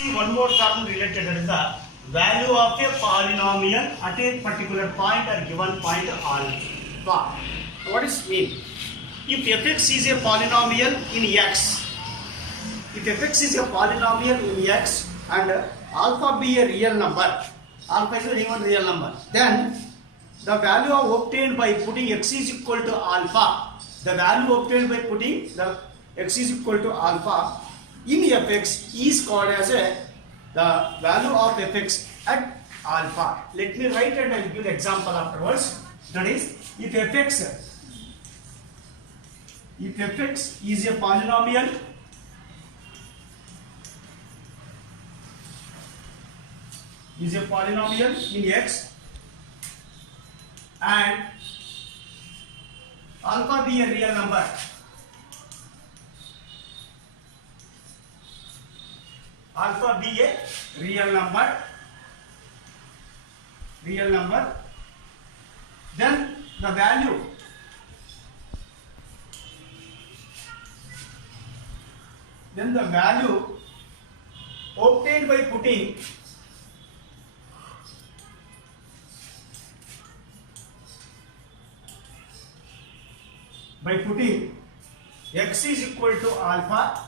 One more term related is the value of a polynomial at a particular point or given point alpha. What does it mean? If fx is a polynomial in x, if fx is a polynomial in x and alpha be a real number, alpha is a given real number, then the value obtained by putting x is equal to alpha, the value obtained by putting the x is equal to alpha in fx is called as the value of fx at alpha. Let me write and I will give example afterwards. That is, if fx is a polynomial in x and alpha be a real number, alpha be a real number, then the value obtained by putting x is equal to alpha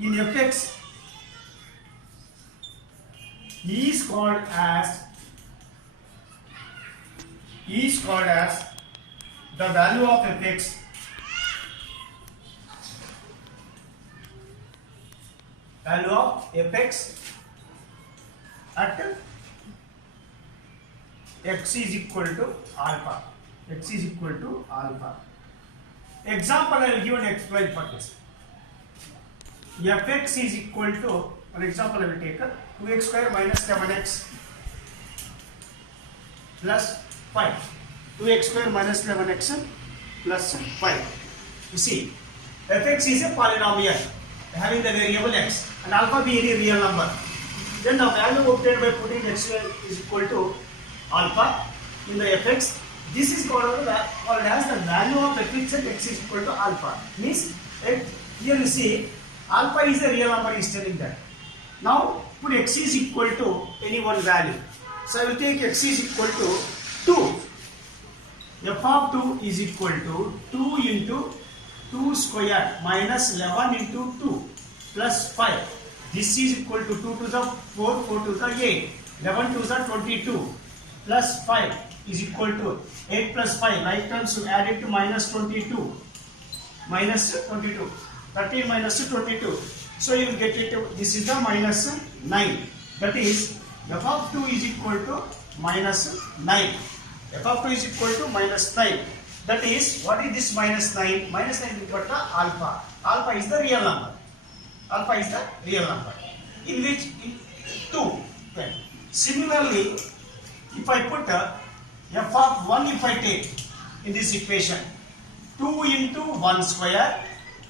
in fx is called as the value of fx at x is equal to alpha. Example I will give and explain for this. Fx is equal to, an example I will take 2x square minus 7x plus 5. 2x square minus 11x plus 5. You see, fx is a polynomial having the variable x and alpha be any real number. Then the value obtained by putting x is equal to alpha in the fx. This is called as the value of fx at x is equal to alpha. Means here you see alpha is a real number, is telling that. Now put x is equal to any one value. So I will take x is equal to 2. F of 2 is equal to 2 into 2 square minus 11 into 2 plus 5. This is equal to 2 to the 4, 4 to the 8, 11 to the 22 plus 5 is equal to 8 plus 5. Right terms you add it to minus 22. 13 minus 22. So you will get it. This is the minus 9. That is f of 2 is equal to minus 9. F of 2 is equal to minus 9. That is, what is this minus 9? Minus 9 is equal to alpha. Alpha is the real number. In which 2. Okay. Similarly, if I put f of 1, if I take in this equation 2 into 1 square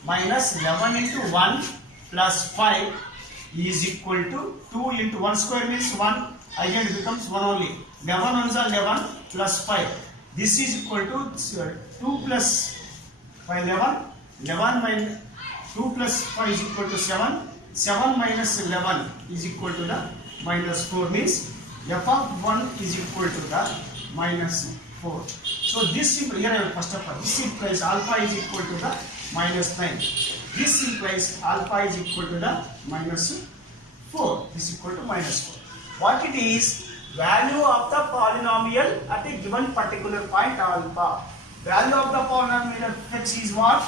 minus 11 into 1 plus 5 is equal to 2 into 1 square means 1, again it becomes 1 only. 11 ones are 11 plus 5. This is equal to 2 plus 5, 11 minus 2 plus 5 is equal to 7. 7 minus 11 is equal to the minus 4, means f of 1 is equal to the minus 4. So this here I will first of all, this implies alpha is equal to the minus 9. This implies alpha is equal to the minus 4. This is equal to minus 4. What it is? Value of the polynomial at a given particular point alpha. Value of the polynomial fx is what?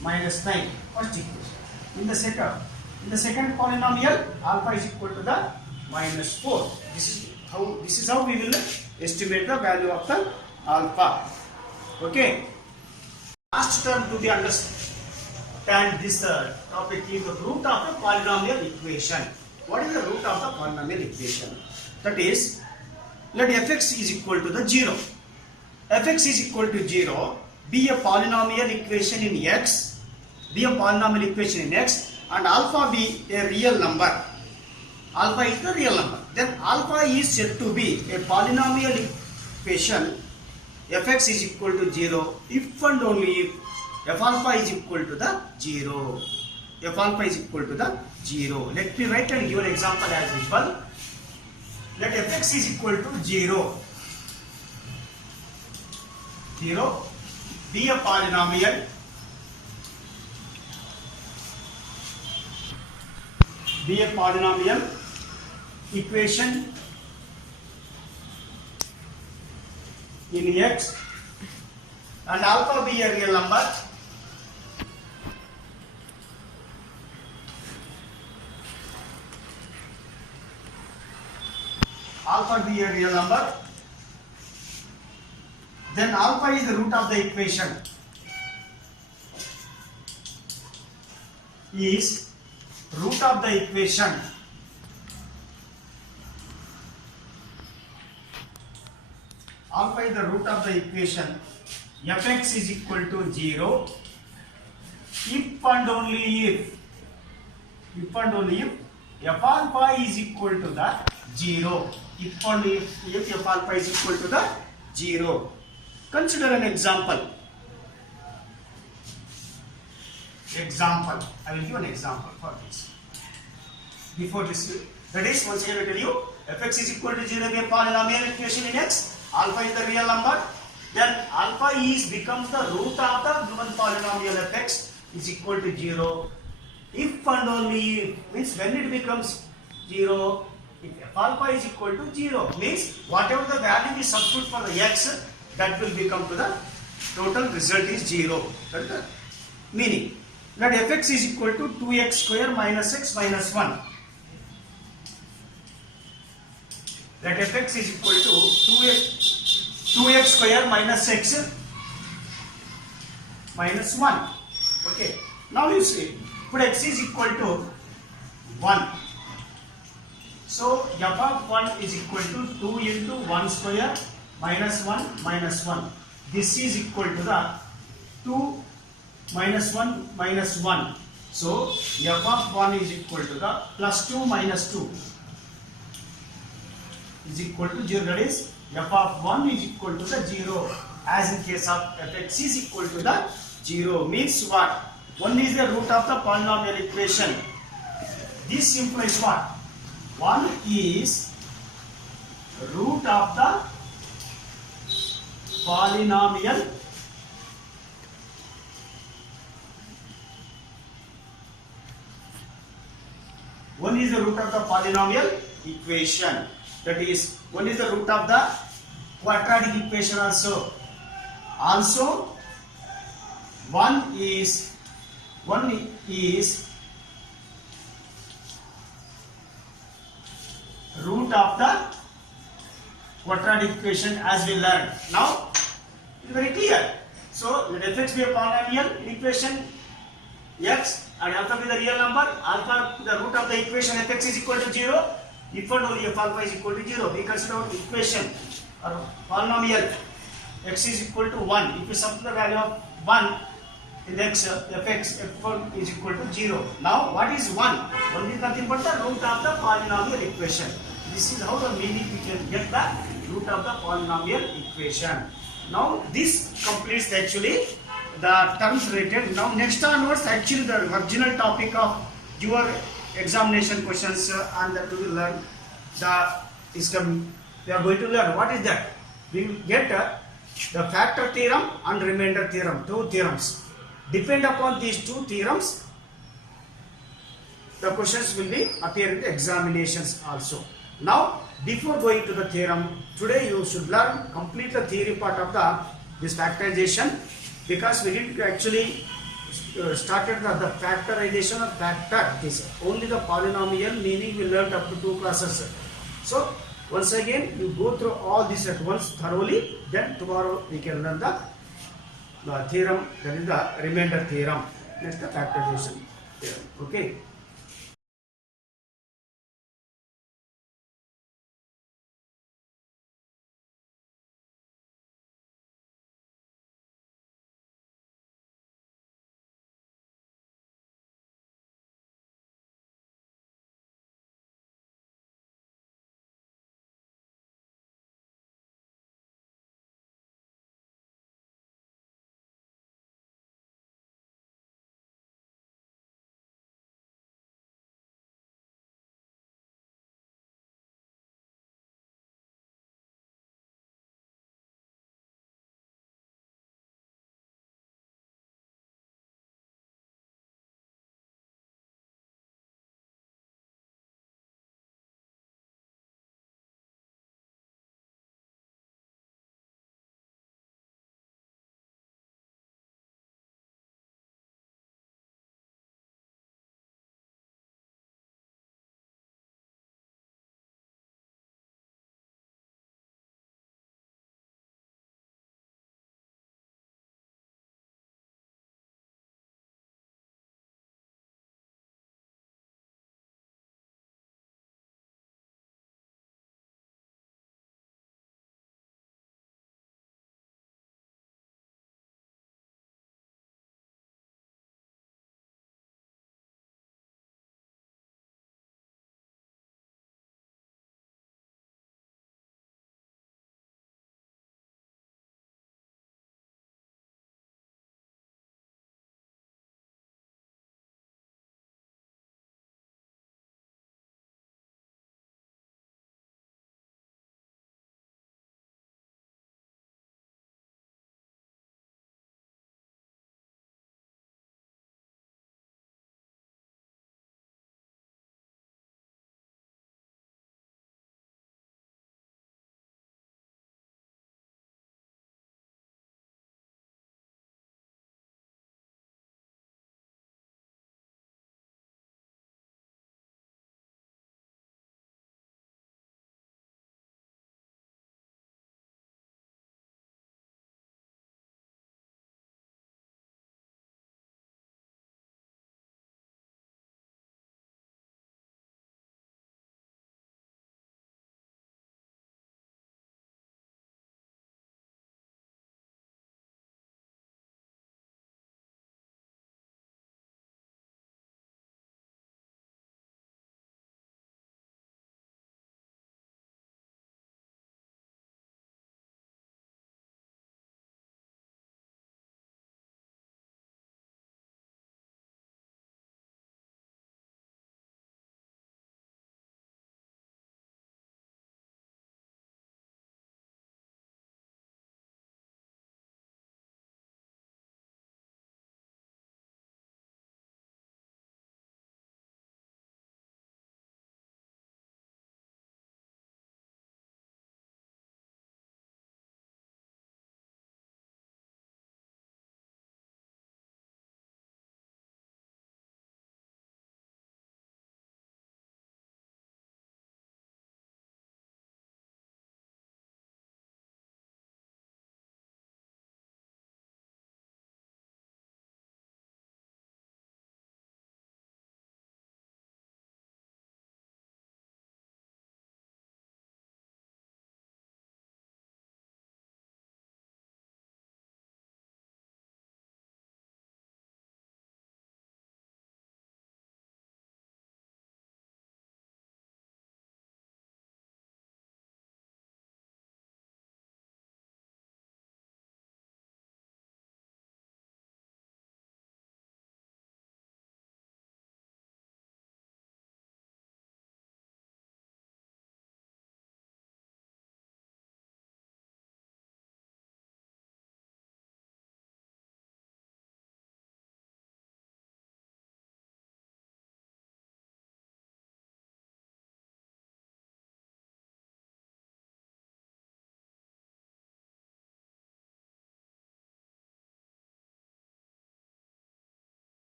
Minus 9. First equation. In the second polynomial, alpha is equal to the minus 4. This is how we will estimate the value of the alpha. Okay. Last term to be understand this topic is the root of a polynomial equation. What is the root of the polynomial equation? That is, let fx is equal to the 0. Fx is equal to 0. Be a polynomial equation in x. And alpha be a real number. Alpha is the real number. Then alpha is said to be a polynomial equation fx is equal to 0 if and only if f alpha is equal to the 0. f alpha is equal to the 0. Let me write and give an example as usual. Let fx is equal to 0. 0. Be a polynomial. Be a polynomial equation in x and alpha be a real number. Alpha be a real number. Then alpha is the root of the equation. Is root of the equation. Alpha is the root of the equation. Fx is equal to 0 if and only if f alpha is equal to the 0. If and if f alpha is equal to the 0. Consider an example. I will give an example for this. Before this, that is, once again I tell you, fx is equal to 0 be a polynomial equation in x. Alpha is the real number. Then alpha becomes the root of the given polynomial fx is equal to 0. If and only if, means when it becomes 0, if f alpha is equal to 0, means whatever the value we substitute for the x, that will become to the total result is 0. That is the meaning. Let fx is equal to 2x square minus x minus 1. Let fx is equal to 2x square minus x minus 1. Okay. Now you see, put x is equal to 1. So f of 1 is equal to 2 into 1 square minus 1 minus 1. This is equal to the 2 minus 1 minus 1. So f of 1 is equal to the plus 2 minus 2 is equal to 0. That is, f of 1 is equal to the 0. As in case of fx is equal to the 0. Means what? 1 is the root of the polynomial equation. This implies what? 1 is root of the polynomial equation. That is, 1 is the root of the quadratic equation also. Also, 1 is root of the quadratic equation as we learned. Now, it is very clear. So, let fx be a polynomial equation x and alpha be the real number. Alpha the root of the equation fx is equal to 0. If and only f alpha is equal to 0. We consider equation or polynomial x is equal to 1. If you substitute the value of 1 in the x, fx f1 is equal to 0. Now, what is 1? 1 is nothing but the root of the polynomial equation. This is how the meaning we can get the root of the polynomial equation. Now, this completes actually the terms related. Now, next onwards, actually the original topic of your examination questions and that we will learn we are going to learn what is that. We will get the factor theorem and remainder theorem, two theorems. Depend upon these two theorems, the questions will be appear in the examinations also. Now, before going to the theorem, today you should learn complete the theory part of this factorization, because we didn't actually started the factorization of factor. This only the polynomial meaning we learned up to 2 classes. So once again you go through all this at once thoroughly, then tomorrow we can learn the theorem, that is the remainder theorem, next the factorization theorem. Okay.